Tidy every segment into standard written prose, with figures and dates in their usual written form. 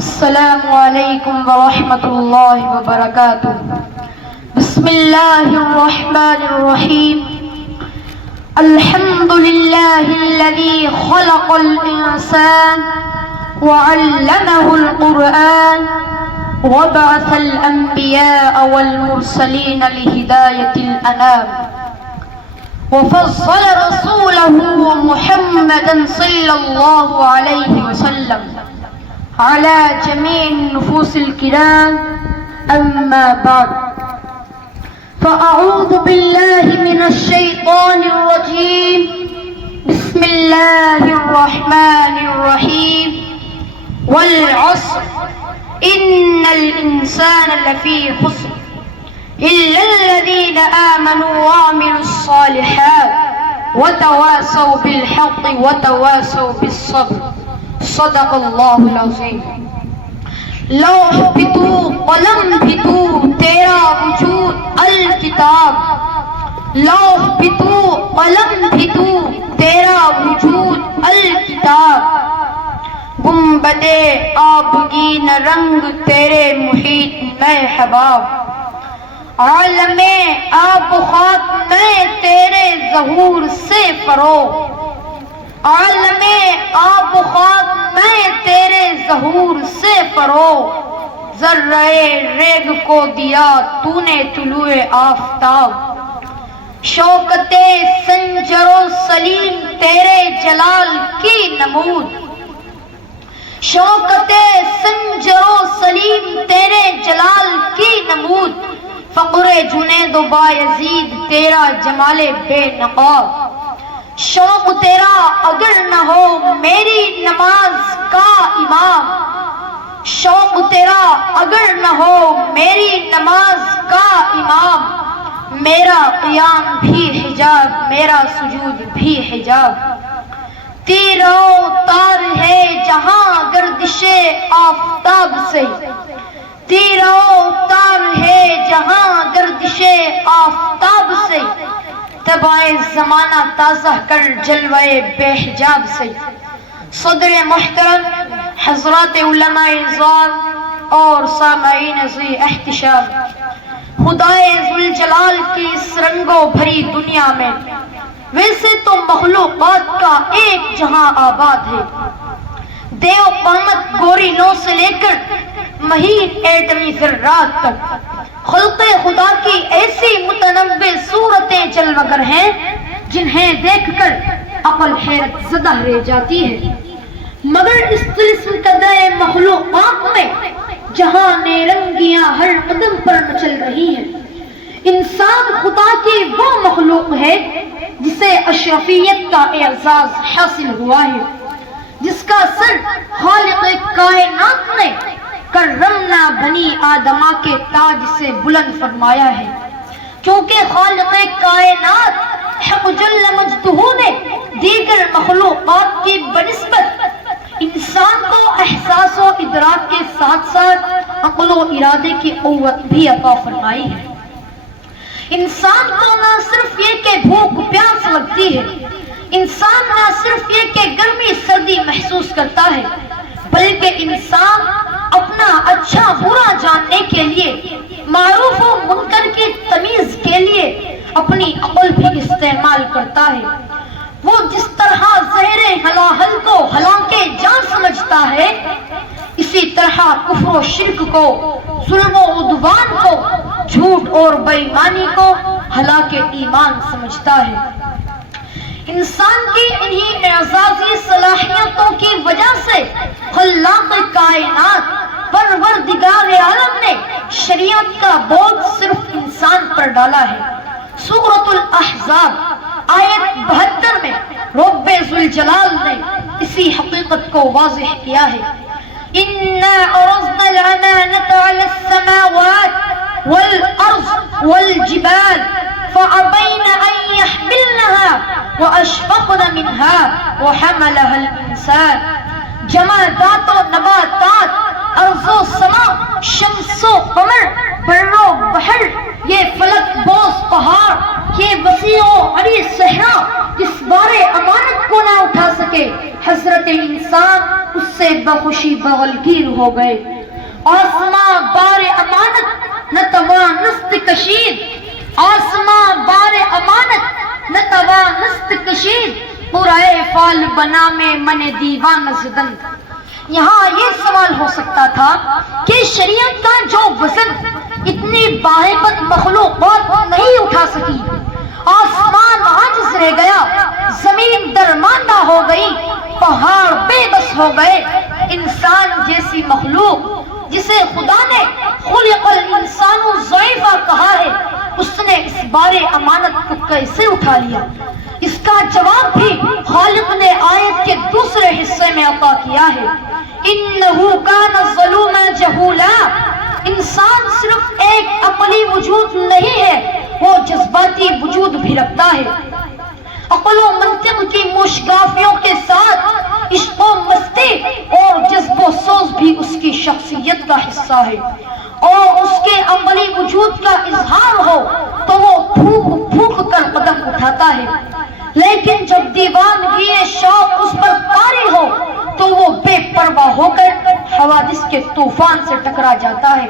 السلام علیکم ورحمۃ اللہ وبرکاتہ۔ بسم اللہ الرحمن الرحیم۔ الحمد للہ الذی خلق الانسان وعلمه القرآن وبعث الانبیاء والمرسلین لہدایۃ الانام وفضل رسوله محمدا صلی اللہ علیہ وسلم على جميع النفوس الكرام، أما بعد، فأعوذ بالله من الشيطان الرجيم، بسم الله الرحمن الرحيم، والعصر إن الإنسان لفي خسر إلا الذين آمنوا وعملوا الصالحات وتواصوا بالحق وتواصوا بالصبر، صدق اللہ العظیم۔ لوح بھی تو قلم بھی تو تیرا وجود الکتاب، لوح بھی تو قلم بھی تو تیرا وجود الکتاب، گنبد آبگین رنگ تیرے محیط میں حباب، عالم آب و خاک میں تیرے ظہور سے فروغ، عالم آب و خاک میں تیرے ظہور سے فروغ، ذرہ ریگ کو دیا تو نے طلوع آفتاب، شوکت سنجر و سلیم تیرے جلال کی نمود، شوکت سنجر و سلیم تیرے جلال کی نمود، فقر جنید و بایزید تیرا جمال بے نقاب، شوق تیرا اگر نہ ہو میری نماز کا امام، شوق تیرا اگر نہ ہو میری نماز کا امام، میرا قیام بھی حجاب میرا سجود بھی حجاب، تیر و تار ہے جہاں گردش آفتاب سے، تیر و تار ہے جہاں گردش آفتاب سے، تبائے زمانہ تازہ کر جلوہ بے حجاب سے۔ صدر محترم، حضرات علماء اعزام اور سامعین ذی احتشام، خدائے ذوالجلال کی اس رنگوں بھری دنیا میں ویسے تو مخلوقات کا ایک جہاں آباد ہے، دیو قامت گوری نو سے لے کر مہین ایٹمی ذرات تک، خلق خدا کی ایسی متنوع صورتیں جلوگر ہیں جنہیں دیکھ کر عقل حیرت زدہ رہ جاتی ہے، مگر اس طلسم کدہ مخلوقات میں جہان رنگیاں ہر قدم پر مچل رہی ہیں۔ انسان خدا کی وہ مخلوق ہے جسے اشرفیت کا اعزاز حاصل ہوا ہے، جس کا سر خالق کائنات نے کرمنا بنی آدمہ کے تاج سے بلند فرمایا ہے، کیونکہ خالق کائنات حق جل مجدہ نے دیگر مخلوقات کی بنسبت انسان کو احساس و ادراک کے ساتھ ساتھ عقل و ارادے کی قوت بھی عطا فرمائی ہے۔ انسان کو نہ صرف یہ کہ بھوک پیاس لگتی ہے، انسان نہ صرف یہ کہ گرمی سردی محسوس کرتا ہے، بلکہ انسان اپنا اچھا برا جاننے کے لیے، معروف و منکر کی تمیز کے لیے اپنی عقل بھی استعمال کرتا ہے۔ وہ جس طرح زہر ہلاہل کو ہلاک جان سمجھتا ہے، اسی طرح کفر و شرک کو، ظلم و عدوان کو، جھوٹ اور بے ایمانی کو ہلاک ایمان سمجھتا ہے۔ انسان کی انہی اعزازی صلاحیتوں کی وجہ سے خلاق کائنات پروردگار عالم نے شریعت کا بوجھ صرف انسان پر ڈالا ہے۔ سورۃ الاحزاب آیت 72 میں رب ذوالجلال نے اسی حقیقت کو واضح کیا ہے۔ اِنَّا عَرَضْنَا الْأَمَانَةَ عَلَى السَّمَاوَاتِ وَالْأَرْضِ وَالْجِبَالِ فَأَبَيْنَ أَن يَحْمِلْنَهَا وَأَشْفَقْنَ مِنْهَا وَحَمَلَهَا الْإِنسَانُ، جمادات و نباتات، ارض و سما، شمس و قمر، بر و بحر، یہ فلک بوس پہاڑ، یہ وسیع و عریض صحرا جس بار امانت کو نہ اٹھا سکے، حضرت فطرت انسان اس سے بخوشی بغلگیر ہو گئے۔ آسماں بار امانت نہ توانست کشید، آسماں بار امانت نہ توانست کشید، پورائے فال بنا میں من دیوان زدن۔ یہاں یہ سوال ہو سکتا تھا کہ شریعت کا جو وزن اتنی باہیبت مخلوقات نہیں اٹھا سکی، آسمان عاجز رہ گیا، زمین درماندہ ہو گئی، پہاڑ بے بس ہو گئے، انسان جیسی مخلوق جسے خدا نے خلق الانسان ضعیفہ کہا ہے، اس نے اس بار امانت کو کیسے اٹھا لیا؟ اس کا جواب بھی خالق نے آیت کے دوسرے حصے میں عطا کیا ہے۔ انہو کان ظلوما جہولا، انسان صرف ایک عقلی وجود نہیں ہے، وہ جذباتی وجود بھی رکھتا ہے۔ عقل و منطق کی مشگافیوں کے ساتھ عشق و مستی اور جذب و سوز بھی اس کی شخصیت کا حصہ ہے، اور اس کے عملی وجود کا اظہار ہو تو وہ پھونک پھونک کر قدم اٹھاتا ہے، لیکن جب دیوانگی شوق اس پر طاری ہو تو وہ بے پرواہ ہو کر حوادث کے طوفان سے ٹکرا جاتا ہے،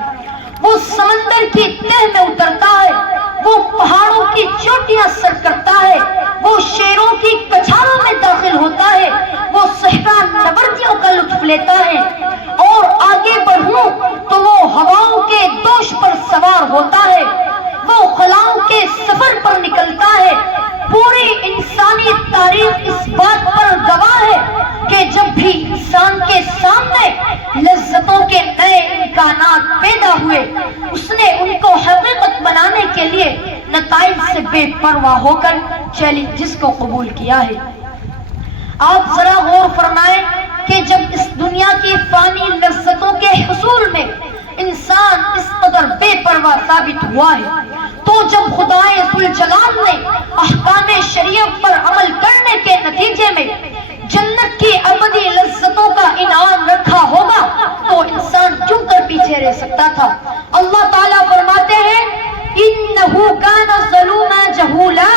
وہ سمندر کی تہ میں اترتا ہے، وہ پہاڑوں کی چوٹیاں سر کرتا ہے، وہ شیروں کی کچھاروں میں داخل ہوتا ہے، وہ صحرا نوردیوں کا لطف لیتا ہے، اور آگے بڑھوں تو وہ ہواؤں کے دوش پر سوار ہوتا ہے، وہ خلاؤں کے سفر پر نکلتا ہے۔ پوری انسانی تاریخ اس بات پر گواہ ہے کہ جب بھی انسان کے سامنے لذتوں کے نئے امکانات پیدا ہوئے، اس نے ان کو حقیقت بنانے کے لیے نتائج سے بے پرواہ ہو کر چیلنجز کو قبول کیا ہے۔ آپ ذرا غور فرمائیں کہ جب اس دنیا کی فانی لذتوں کے حصول میں انسان اس قدر بے پرواہ ثابت ہوا ہے، تو جب خدائے ذوالجلال نے احکام شریعت پر عمل کرنے کے نتیجے میں جنت کی ابدی لذتوں کا انعام رکھا ہوگا تو انسان کیوں کر پیچھے رہ سکتا تھا؟ اللہ تعالیٰ فرماتے ہیں انہو کان ظلوما جہولا،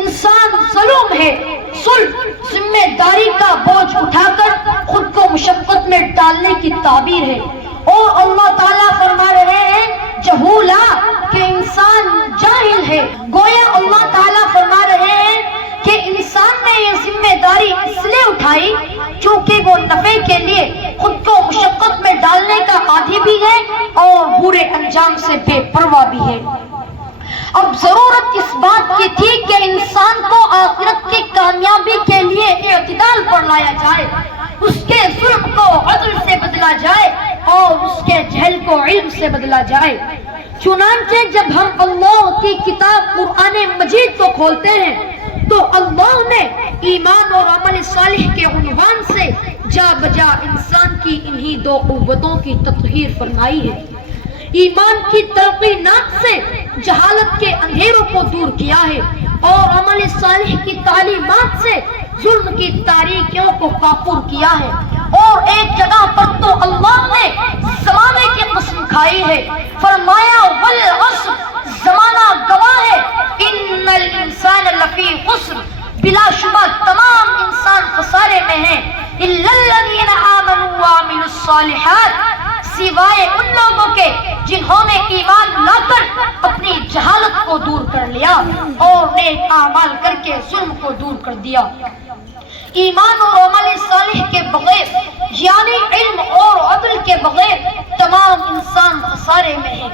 انسان ظلم ہے، ذمہ داری کا بوجھ اٹھا کر خود کو مشقت میں ڈالنے کی تعبیر ہے۔ اور اللہ تعالیٰ فرما رہے ہیں جہولا کہ انسان جاہل ہے، گویا اللہ تعالیٰ فرما رہے ہیں کہ انسان نے یہ ذمہ داری اس لیے اٹھائی کیونکہ وہ نفع کے لیے خود کو مشقت میں ڈالنے کا عادی بھی ہے اور برے انجام سے بے پرواہ بھی ہے۔ اب ضرورت اس بات کی تھی کہ انسان کو آخرت کی کامیابی کے لیے اعتدال پر لایا جائے، اس کے ظلم کو عدل سے بدلا جائے اور اس کے جہل کو علم سے بدلا جائے۔ چنانچہ جب ہم اللہ کی کتاب قرآن مجید کو کھولتے ہیں تو اللہ نے ایمان اور عمل صالح کے عنوان سے جا بجا انسان کی انہی دو قوتوں کی تطہیر فرمائی ہے۔ ایمان کی تلقینات سے جہالت کے اندھیروں کو دور کیا ہے اور عمل صالح کی تعلیمات سے ظلم کی تاریکیوں کو کافور کیا ہے۔ اور ایک جگہ پر تو اللہ نے زمانے کی قسم کھائی ہے، فرمایا والعصر، زمانہ گواہ ہے، ان الانسان لفی خسر، بلا شبہ تمام انسان خسارے میں ہیں، الا الذین آمنوا وعملوا الصالحات، سوائے ان لوگوں کے جنہوں نے ایمان لا کر اپنی جہالت کو دور کر لیا اور نیک اعمال کر کے ظلم کو دور کر دیا۔ ایمان اور عمل صالح کے بغیر یعنی علم اور عدل کے بغیر تمام انسان خسارے میں ہیں۔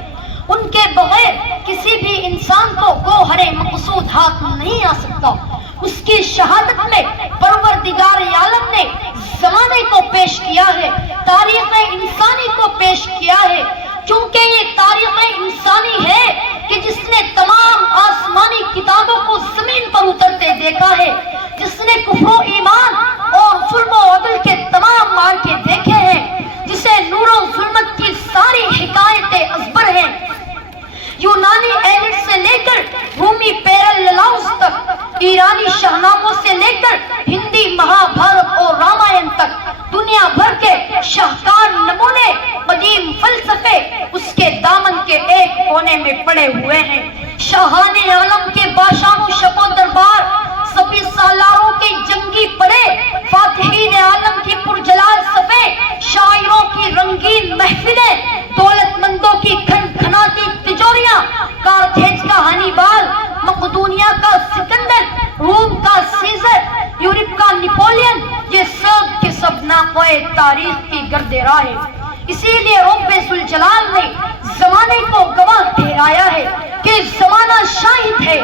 ان کے بغیر کسی بھی انسان کو گوہر مقصود ہاتھ نہیں آ سکتا۔ اس کی شہادت میں پروردگار عالم نے زمانے کو پیش کیا ہے، تاریخ انسانی کو پیش کیا ہے، کیونکہ یہ تاریخ انسانی ہے کہ جس نے تمام آسمانی کتابوں کو زمین پر اترتے دیکھا ہے، جس نے کفر و ایمان اور ظلم و عدل کے تمام مارکے دیکھے ہیں، جسے نور و ظلمت کی ساری حکایتیں ازبر ہیں، یونانی ایلٹ سے لے کر رومی پیرللاؤس تک، ایرانی شاہناموں سے لے کر ہندی مہا بھارت اور رامائن تک، دنیا بھر کے شاہکار نمونے قدیم فلسفے اس کے دامن کے ایک کونے میں پڑے ہوئے ہیں۔ شاہان عالم کے بادشاہوں شب و دربار، سبھی سالاروں کے جنگی پڑے، فاتحین عالم کی پرجلال صفے، شاعروں کی رنگین محفلیں، دولت مندوں کی کھنکھناتی تجوریاں، کارتھیج کا ہانیبال، مقدونیہ کا سکندر، روم کا سیزر، یورپ کا نیپولین، یہ سب کے سب ناقوئے تاریخ کی گرد راہ ہے۔ اسی لیے رب ذوالجلال نے زمانے کو گواہ ٹھہرایا ہے کہ زمانہ شاہد ہے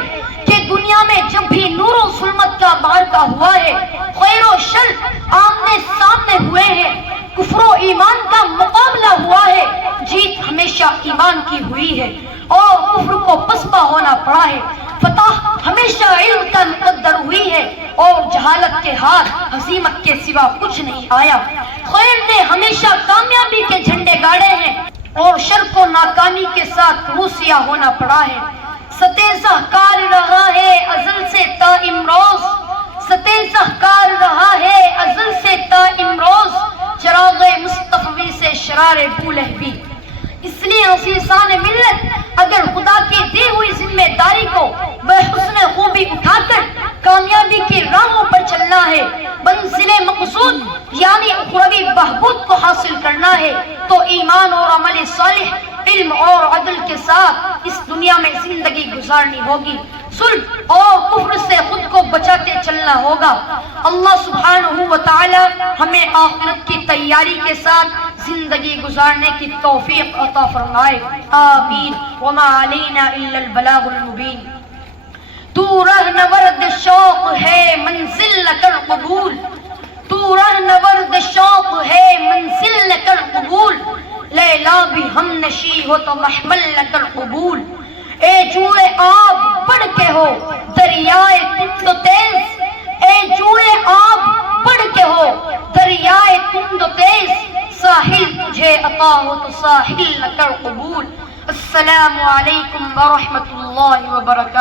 کہ دنیا میں جب بھی نور و ظلمت کا معرکہ ہوا ہے، خیر و شر آمنے سامنے ہوئے ہیں، کفر و ایمان کا مقابلہ ہوا ہے، جیت ہمیشہ ایمان کی ہوئی ہے اور کفر کو پسپا ہونا پڑا ہے، فتح ہمیشہ علم کا مقدر ہوئی ہے اور جہالت کے ہاتھ ہزیمت کے سوا کچھ نہیں آیا۔ خیر نے ہمیشہ کامیابی کے جھنڈے گاڑے ہیں اور شر کو ناکامی کے ساتھ روسیا ہونا پڑا ہے۔ ستیزہ کار رہا ہے ازل سے تا امروز، ستیزہ کار رہا ہے ازل سے تا امروز، چراغ مصطفی سے شرار بولہبی۔ اس لیے عزیزان ملت، اگر خدا کی دی ہوئی ذمہ داری کو بحسن خوبی اٹھا کر کامیابی کی راہوں پر چلنا ہے، منزل مقصود یعنی اخروی بہبود کو حاصل کرنا ہے، تو ایمان اور عمل صالح، علم اور عدل کے ساتھ اس دنیا میں زندگی گزارنی ہوگی، ظلم اور کفر سے خود کو بچاتے چلنا ہوگا۔ اللہ سبحانہ و تعالی ہمیں آخرت کی تیاری کے ساتھ زندگی گزارنے کی توفیق عطا فرمائے، آمین۔ وما علینا الا البلاغ المبین۔ تو رہنورد شوق ہے منزل نہ کر قبول، تو رہنورد شوق ہے منزل نہ کر قبول، لیلا بھی ہم نشی ہو تو محمل نہ کر قبول۔ اے جوئے آب بڑھ کے ہو دریائے تند و تیز، اے جوئے آب بڑھ کے ہو دریائے تند و تیز، ساحل تجھے عطا ہو تو ساحل نہ کر قبول۔ السلام علیکم ورحمۃ اللہ وبرکاتہ۔